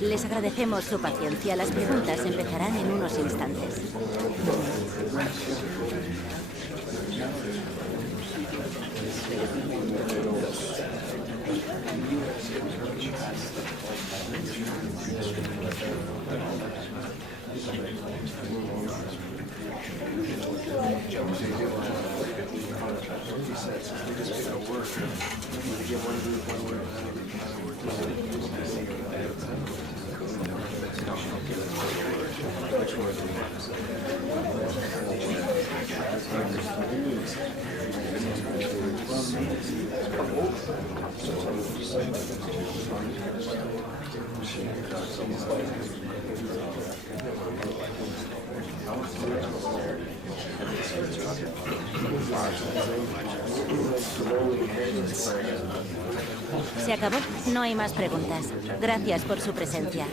Les agradecemos su paciencia. Las preguntas empezarán en unos instantes. Se acabó. No hay más preguntas. Gracias por su presencia.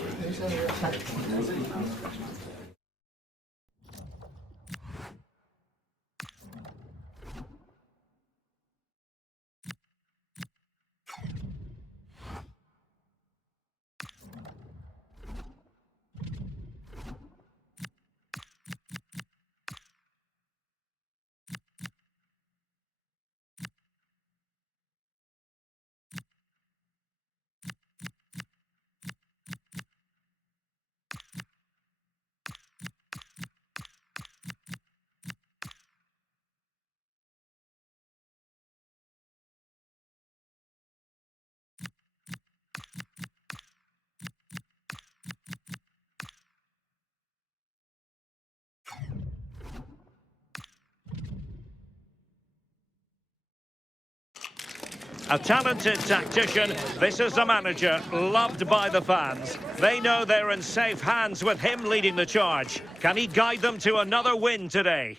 A talented tactician, this is the manager, loved by the fans. They know they're in safe hands with him leading the charge. Can he guide them to another win today?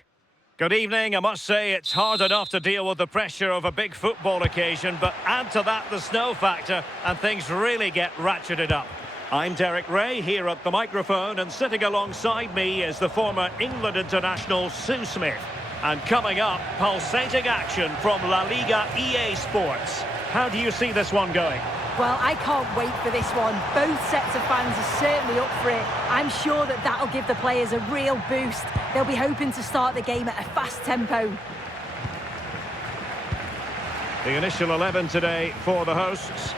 Good evening. I must say it's hard enough to deal with the pressure of a big football occasion, but add to that the snow factor and things really get ratcheted up. I'm Derek Ray here at the microphone, and sitting alongside me is the former England international Sue Smith. And coming up, pulsating action from LaLiga EA Sports. How do you see this one going? Well, I can't wait for this one. Both sets of fans are certainly up for it. I'm sure that that'll give the players a real boost. They'll be hoping to start the game at a fast tempo. The initial 11 today for the hosts.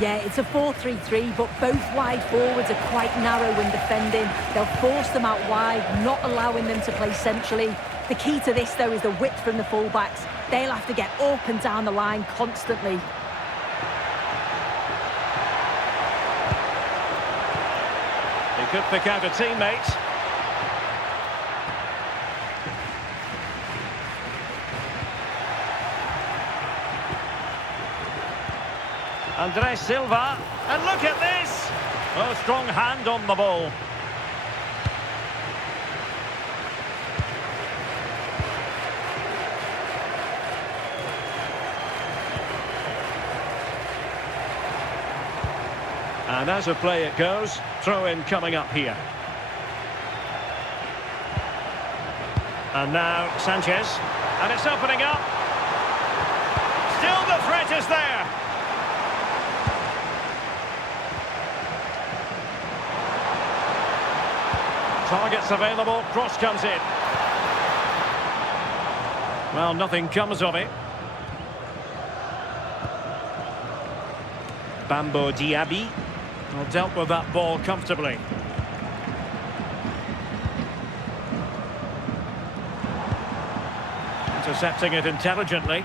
Yeah, it's a 4-3-3, but both wide forwards are quite narrow in defending. They'll force them out wide, not allowing them to play centrally. The key to this, though, is the width from the fullbacks. They'll have to get up and down the line constantly. He could pick out a teammate. Andres Silva, and look at this! Oh, strong hand on the ball. And as a play it goes, throw-in coming up here. And now Sanchez, and it's opening up. Still the threat is there. Targets available, cross comes in. Well, nothing comes of it. Bambo Diaby. Well, dealt with that ball comfortably. Intercepting it intelligently.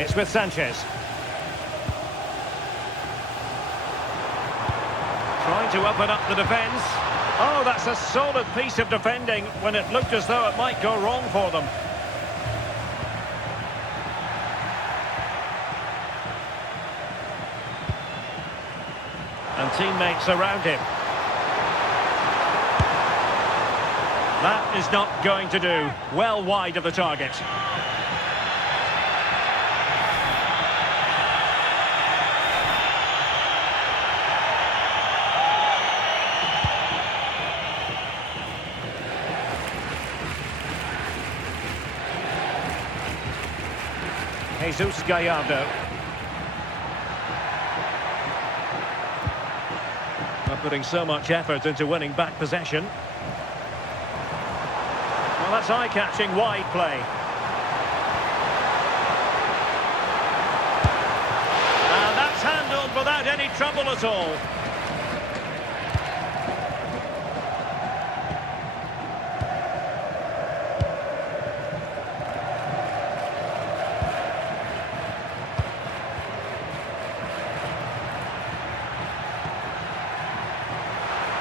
It's with Sanchez. Trying to open up the defence. Oh, that's a solid piece of defending when it looked as though it might go wrong for them. And teammates around him. That is not going to do. Well wide of the target. Jesus Gallardo. Not putting so much effort into winning back possession. Well, that's eye-catching wide play. And that's handled without any trouble at all.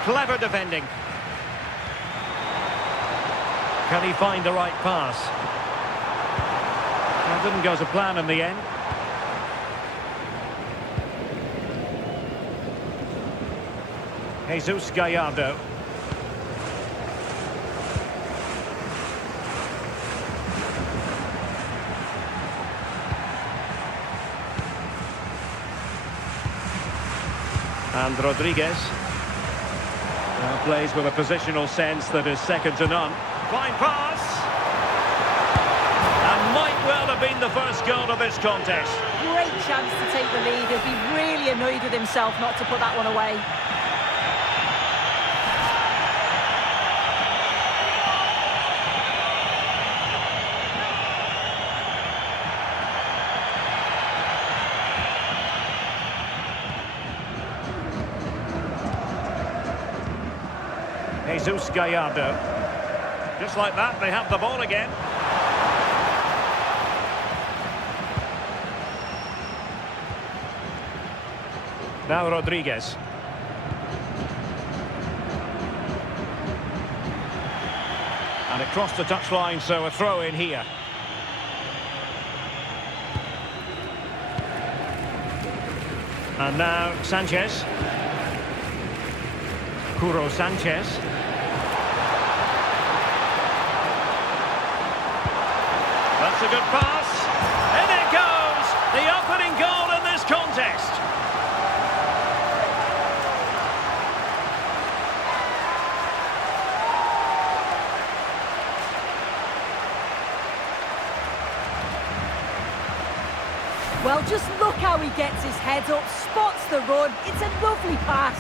Clever defending. Can he find the right pass? That didn't go to plan in the end. Jesus Gallardo. And Rodriguez. Now plays with a positional sense that is second to none. Fine pass. And might well have been the first goal of this contest. Great chance to take the lead. He'll be really annoyed with himself not to put that one away. Jesus Gallardo. Just like that, they have the ball again. Now Rodriguez. And it crossed the touchline, so a throw in here. And now Sanchez. Curo Sanchez. That's a good pass. In it goes! The opening goal in this contest. Well, just look how he gets his head up, spots the run. It's a lovely pass.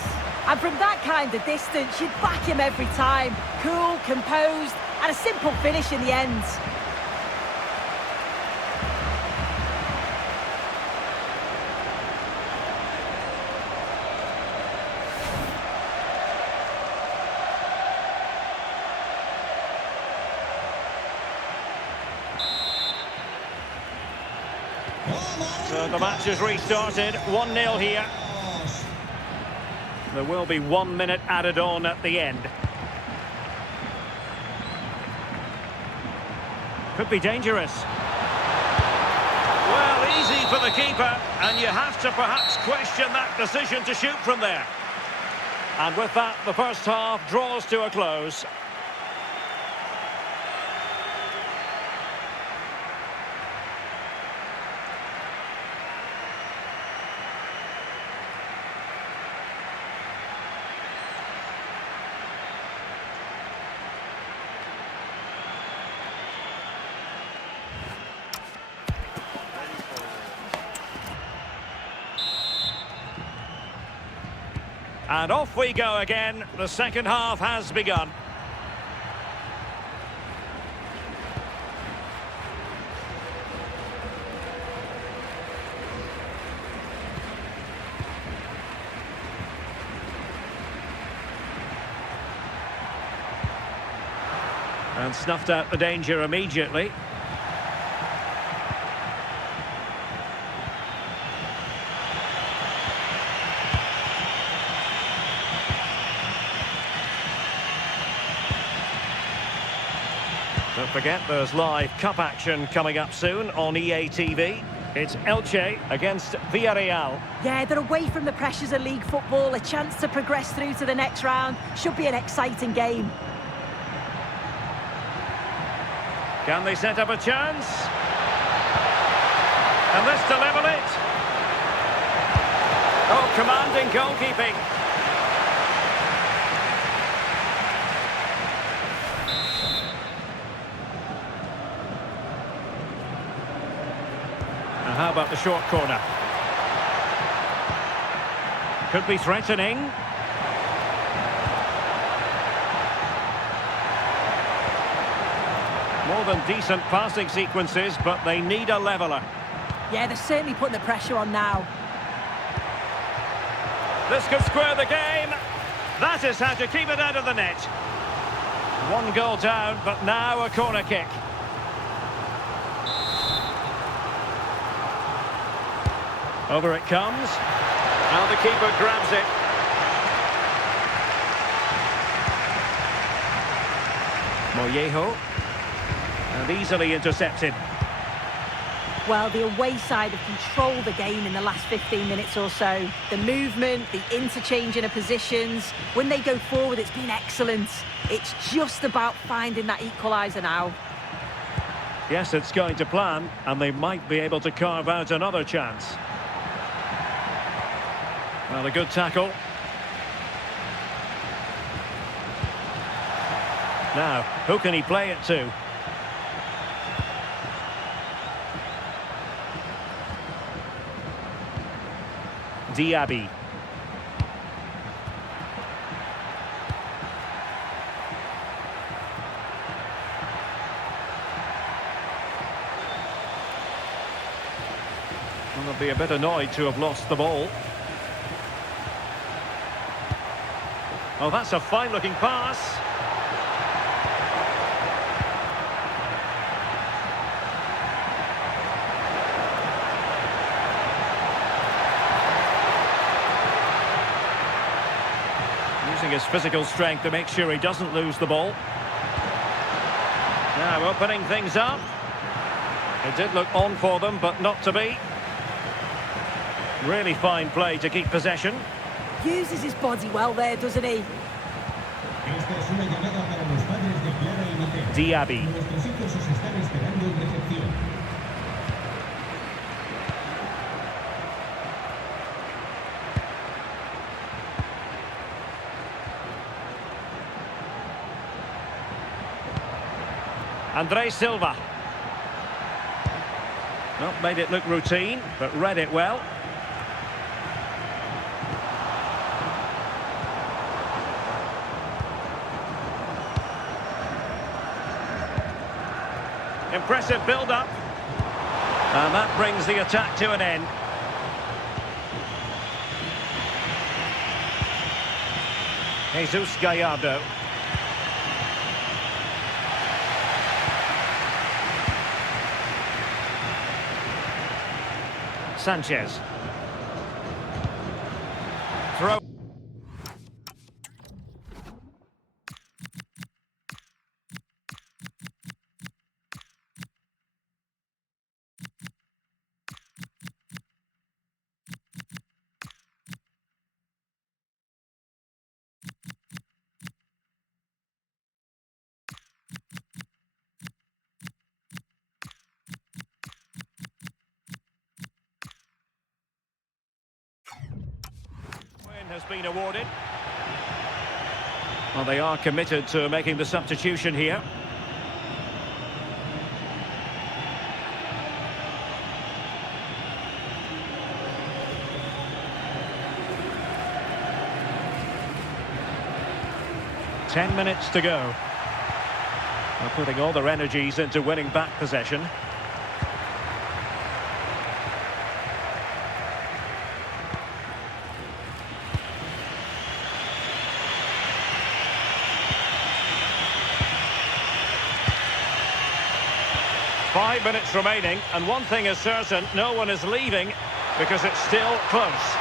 And from that kind of distance, you'd back him every time. Cool, composed, and a simple finish in the end. So the match is restarted, 1-0 here. There will be 1 minute added on at the end. Could be dangerous. Well, easy for the keeper, and you have to perhaps question that decision to shoot from there. And with that, the first half draws to a close. And off we go again. The second half has begun. And snuffed out the danger immediately. Don't forget, there's live cup action coming up soon on EA TV. It's Elche against Villarreal. Yeah, they're away from the pressures of league football. A chance to progress through to the next round. Should be an exciting game. Can they set up a chance? And this to level it. Oh, commanding goalkeeping. And how about the short corner? Could be threatening. More than decent passing sequences, but they need a leveller. Yeah, they're certainly putting the pressure on now. This could square the game. That is how to keep it out of the net. One goal down, but now a corner kick. Over it comes. Now the keeper grabs it. Mollejo. And easily intercepted. Well, the away side have controlled the game in the last 15 minutes or so. The movement, the interchanging of positions. When they go forward, it's been excellent. It's just about finding that equaliser now. Yes, it's going to plan, and they might be able to carve out another chance. Well, a good tackle. Now, who can he play it to? Diaby. Well, they'll be a bit annoyed to have lost the ball. Oh, that's a fine-looking pass. Using his physical strength to make sure he doesn't lose the ball. Now opening things up. It did look on for them, but not to be. Really fine play to keep possession. Uses his body well there, doesn't he? Diaby. Andre Silva. Not made it look routine, but read it well. Impressive build-up. And that brings the attack to an end. Jesus Gallardo. Sanchez. Throw. Has been awarded. Well, they are committed to making the substitution here. Ten minutes to go. They're putting all their energies into winning back possession. Five minutes remaining, and one thing is certain, no one is leaving because it's still close.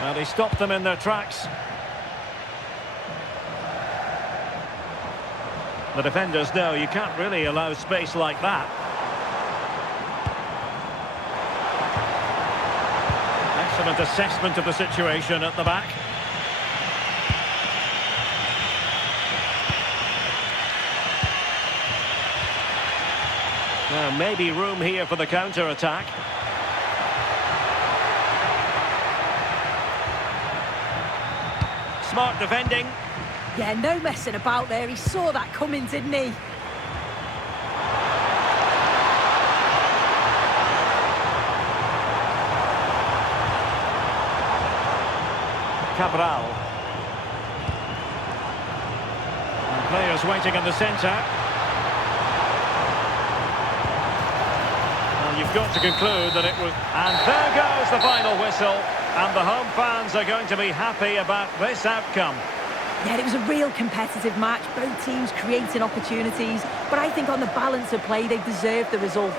Well, they stopped them in their tracks. The defenders know you can't really allow space like that. Excellent assessment of the situation at the back. Now, maybe room here for the counter-attack. Smart defending. Yeah, no messing about there. He saw that coming, didn't he? Cabral. And players waiting in the centre. Well, you've got to conclude that it was... And there goes the final whistle. And the home fans are going to be happy about this outcome. Yeah, it was a real competitive match. Both teams creating opportunities. But I think on the balance of play, they deserved the result.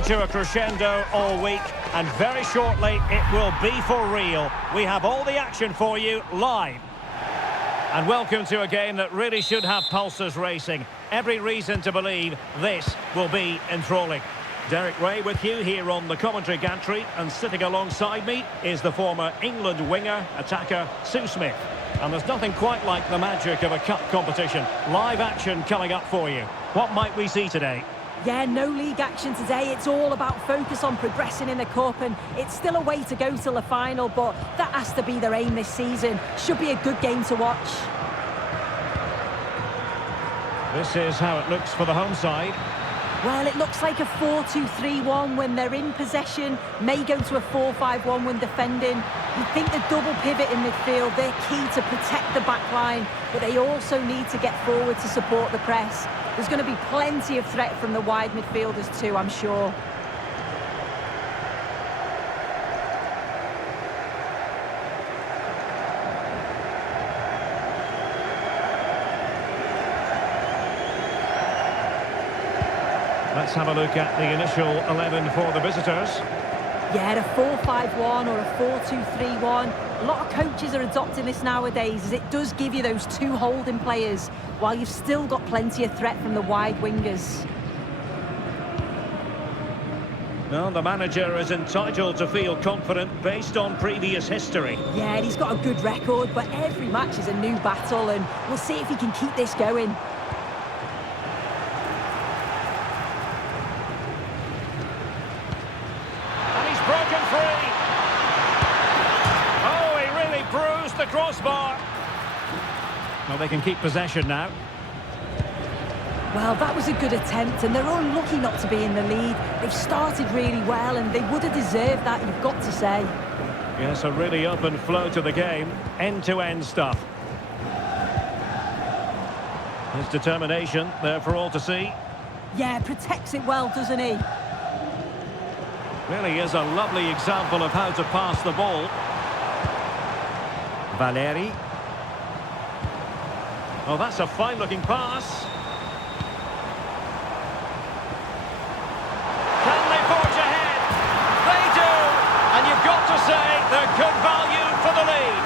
building to a crescendo all week, and very shortly it will be for real. We have all the action for you live. And welcome to a game that really should have pulses racing. Every reason to believe this will be enthralling. Derek Ray with you here on the commentary gantry, and sitting alongside me is the former England winger, attacker, Sue Smith. And there's nothing quite like the magic of a cup competition. Live action coming up for you. What might we see today? Yeah, no league action today. It's all about focus on progressing in the Cup, and it's still a way to go till the final, but that has to be their aim this season. Should be a good game to watch. This is how it looks for the home side. Well, it looks like a 4-2-3-1 when they're in possession. May go to a 4-5-1 when defending. You think the double pivot in midfield, they're key to protect the back line, but they also need to get forward to support the press. There's going to be plenty of threat from the wide midfielders too, I'm sure. Let's have a look at the initial 11 for the visitors. Yeah, a 4-5-1 or a 4-2-3-1. A lot of coaches are adopting this nowadays, as it does give you those two holding players, while you've still got plenty of threat from the wide wingers. Well, the manager is entitled to feel confident based on previous history. Yeah, and he's got a good record, but every match is a new battle, and we'll see if he can keep this going. The crossbar. Well, they can keep possession now. Well, that was a good attempt, and they're unlucky not to be in the lead. They've started really well, and they would have deserved that, you've got to say. Yes, a really open flow to the game. End-to-end stuff. His determination there for all to see. Yeah, protects it well, doesn't he? Really is a lovely example of how to pass the ball. Valeri. Oh, that's a fine-looking pass. Can they forge ahead? They do! And you've got to say they're good value for the lead.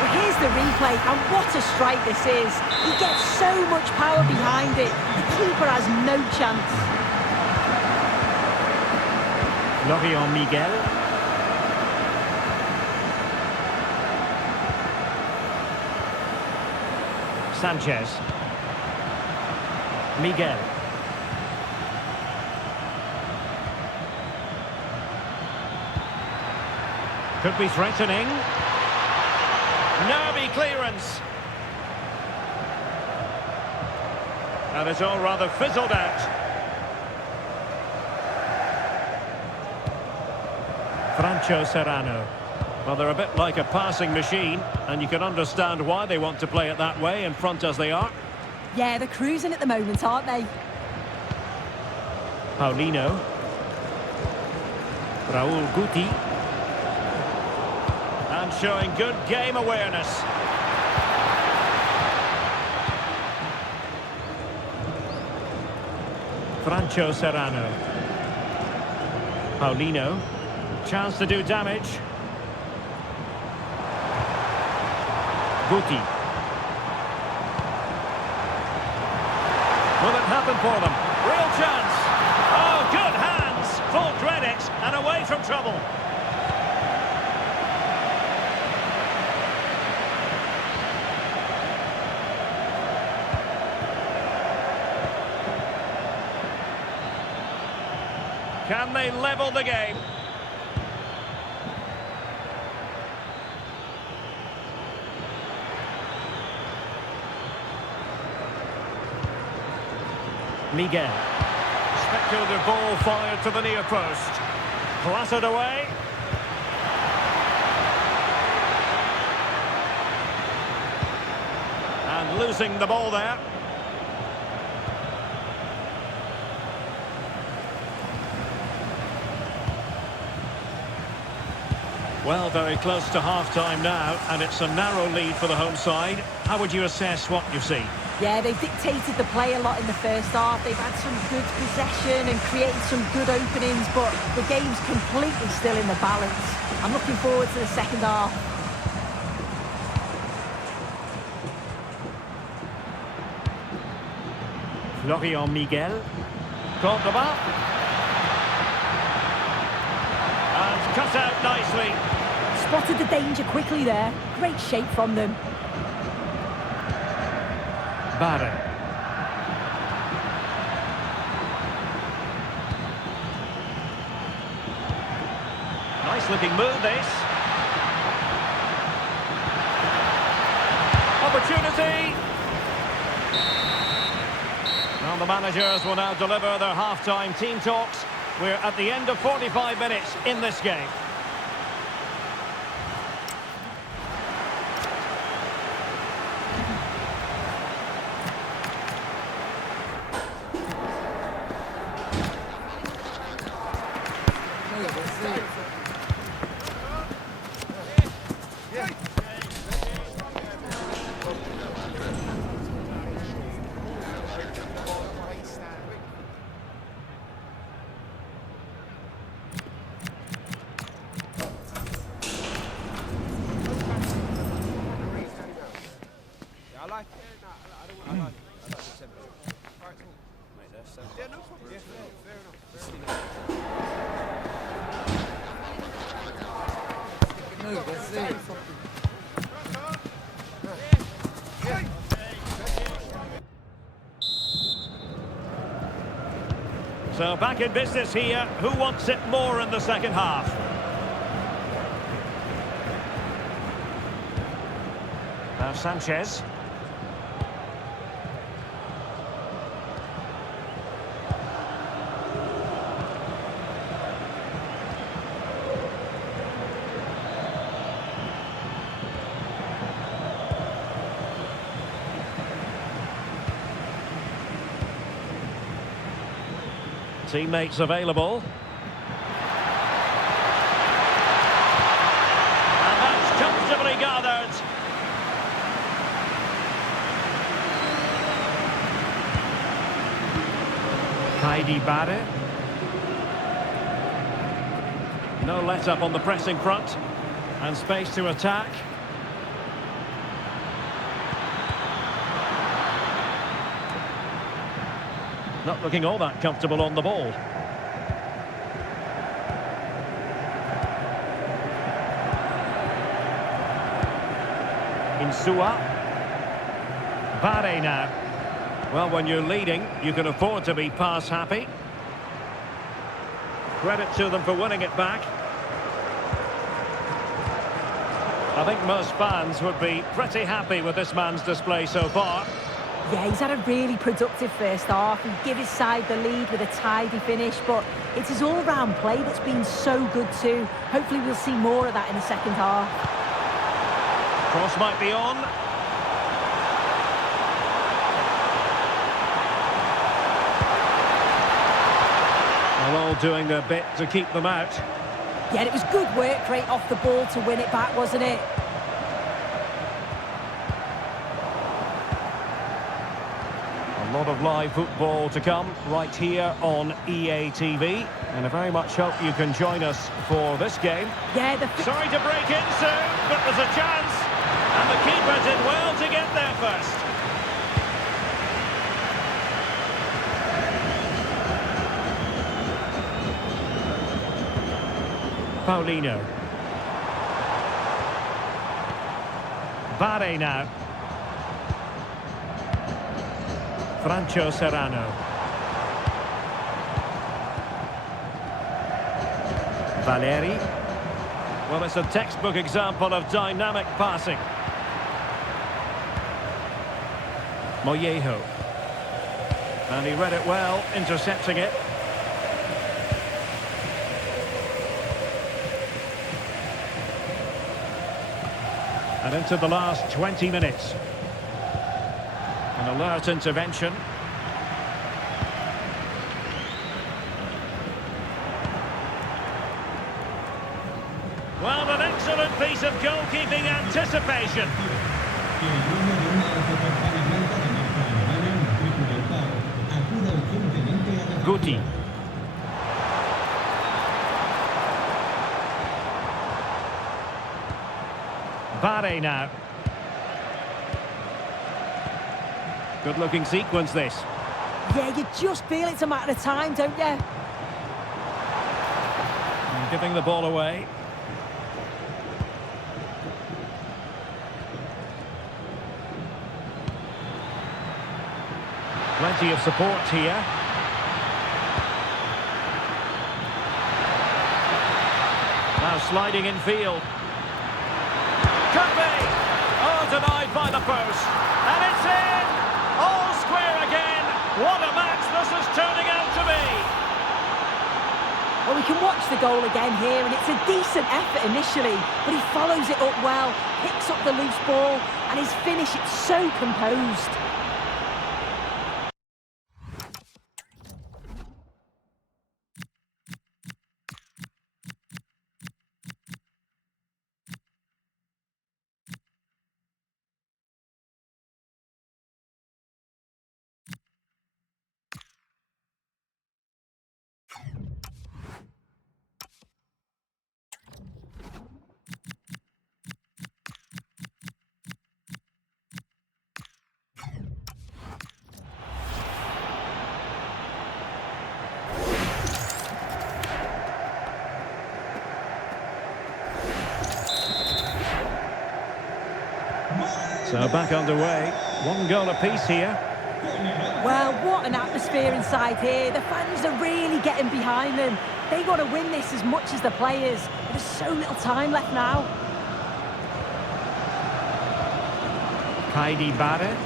Well, here's the replay, and what a strike this is. He gets so much power behind it. The keeper has no chance. Lorian Miguel. Sanchez. Miguel. Could be threatening. Nervy clearance. And it's all rather fizzled out. Franco Serrano. Well, they're a bit like a passing machine, and you can understand why they want to play it that way, in front as they are. Yeah, they're cruising at the moment, aren't they? Paulino. Raul Guti. And showing good game awareness. Franco Serrano. Paulino. Chance to do damage. Guti. Will it happen for them? Real chance. Oh, good hands. Full credit and away from trouble. Can they level the game? Miguel. Speculative ball fired to the near post. Clattered away. And losing the ball there. Well, very close to half-time now, and it's a narrow lead for the home side. How would you assess what you've seen? Yeah, they've dictated the play a lot in the first half. They've had some good possession and created some good openings, but the game's completely still in the balance. I'm looking forward to the second half. Florian Miguel. Cordoba. And cut out nicely. Spotted the danger quickly there. Great shape from them. Barre. Nice looking move this. Opportunity. Well, the managers will now deliver their half-time team talks. We're at the end of 45 minutes in this game. So back in business here. Who wants it more in the second half? Now Sanchez. Teammates available. And that's comfortably gathered. Heidi Barre. No let-up on the pressing front. And space to attack. Not looking all that comfortable on the ball. Insua. Barre now. Well, when you're leading, you can afford to be pass happy. Credit to them for winning it back. I think most fans would be pretty happy with this man's display so far. Yeah, he's had a really productive first half. He gave his side the lead with a tidy finish, but it's his all-round play that's been so good too. Hopefully we'll see more of that in the second half. Cross might be on. They're all doing their bit to keep them out. Yeah, it was good work right off the ball to win it back, wasn't it? A lot of live football to come right here on EA TV, and I very much hope you can join us for this game. Yeah, sorry to break in soon, but there's a chance, and the keeper did well to get there first. Paulino. Barre now. Franco Serrano. Valeri. Well, it's a textbook example of dynamic passing. Mollejo. And he read it well, intercepting it. And into the last 20 minutes. An alert intervention. Well, an excellent piece of goalkeeping anticipation. Guti. Barre now. Good looking sequence this. Yeah, you just feel it's a matter of time, don't you? And giving the ball away. Plenty of support here. Now sliding in field. Could be! Oh, denied by the post. And it's in! All square again. What a match this is turning out to be. Well, we can watch the goal again here, and it's a decent effort initially, but he follows it up well, picks up the loose ball, and his finish, it's so composed. So back underway. One goal apiece here. Well, what an atmosphere inside here. The fans are really getting behind them. They got to win this as much as the players. There's so little time left now. Heidi Barre.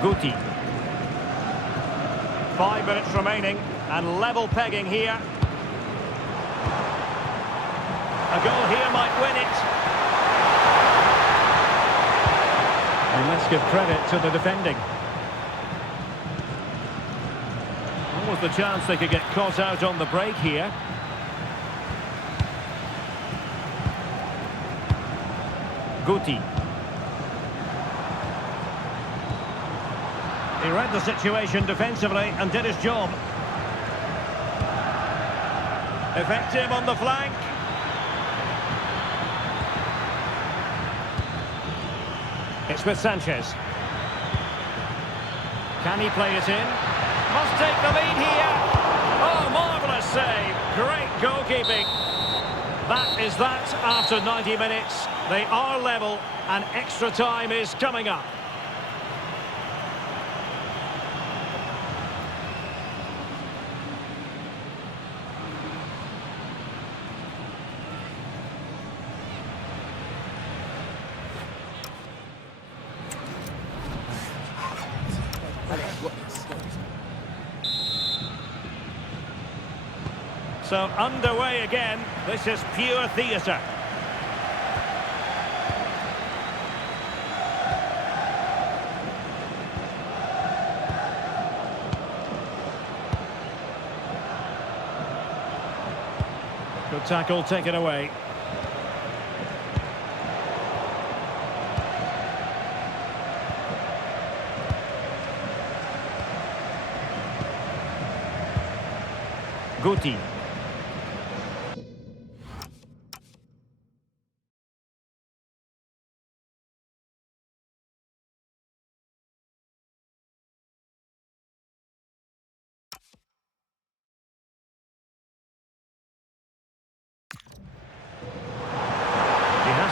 Guti. 5 minutes remaining and level pegging here. A goal here might win it. And let's give credit to the defending. What was the chance they could get caught out on the break here? Guti. He read the situation defensively and did his job. Effective on the flank. It's with Sanchez. Can he play it in? Must take the lead here. Oh, marvellous save. Great goalkeeping. That is that after 90 minutes. They are level and extra time is coming up. So underway again. This is pure theatre. Good tackle, taken away. Guti.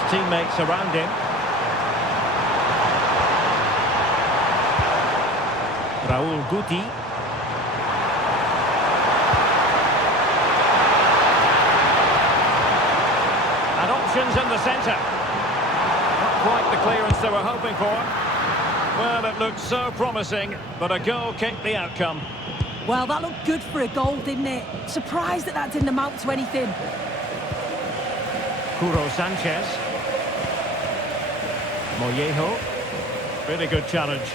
Teammates around him. Raúl Guti. And options in the centre. Not quite the clearance they were hoping for. Well, it looked so promising, but a goal kicked the outcome. Well, that looked good for a goal, didn't it? Surprised that didn't amount to anything. Curo Sanchez. Mollejo. Really good challenge.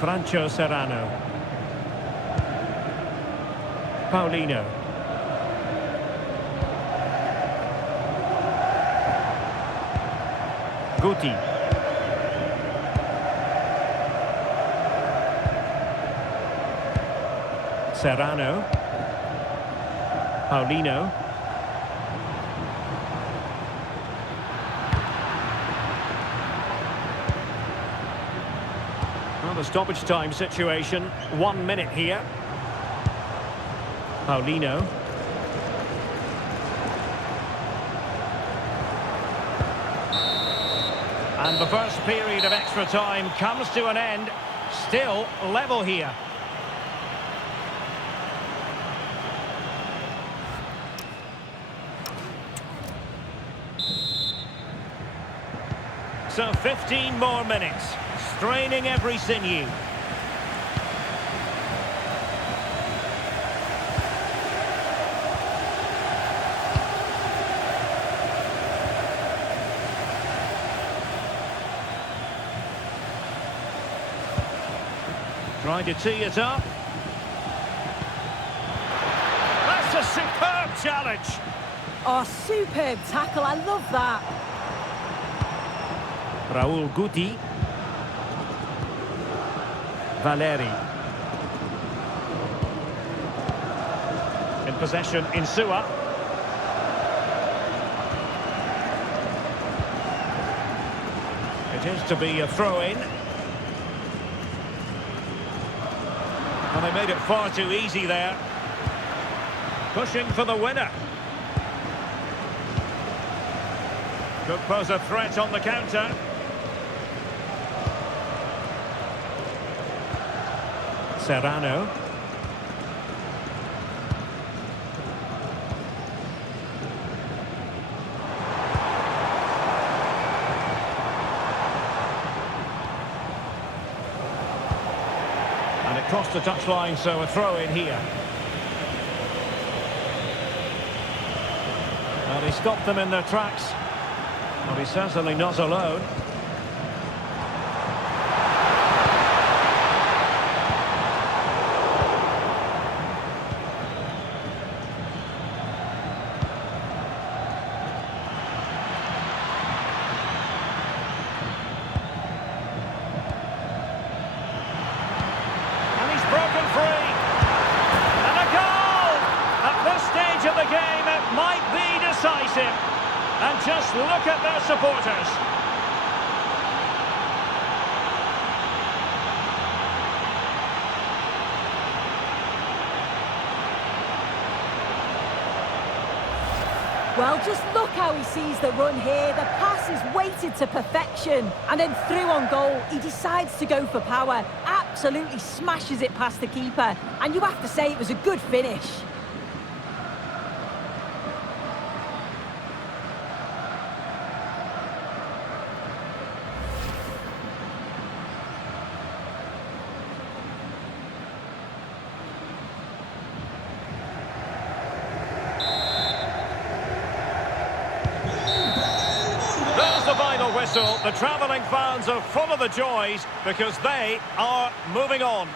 Francho Serrano. Paulino. Guti. Serrano. Paulino. Well, the stoppage time situation, 1 minute here. Paulino. And the first period of extra time comes to an end. Still level here. So 15 more minutes, straining every sinew. Trying to tee it up. That's a superb challenge. Oh, superb tackle, I love that. Raul Guti. Valeri. In possession, Insua. It is to be a throw-in. Well, they made it far too easy there. Pushing for the winner. Could pose a threat on the counter. Serrano. And it crossed the touchline, so a throw in here. Well, he stopped them in their tracks. Well, he's certainly not alone. And just look at their supporters. Well, just look how he sees the run here. The pass is weighted to perfection. And then through on goal, he decides to go for power. Absolutely smashes it past the keeper. And you have to say it was a good finish. The final whistle. The travelling fans are full of the joys because they are moving on.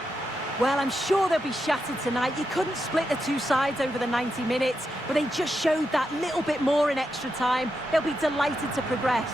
Well, I'm sure they'll be shattered tonight. You couldn't split the two sides over the 90 minutes, but they just showed that little bit more in extra time. They'll be delighted to progress.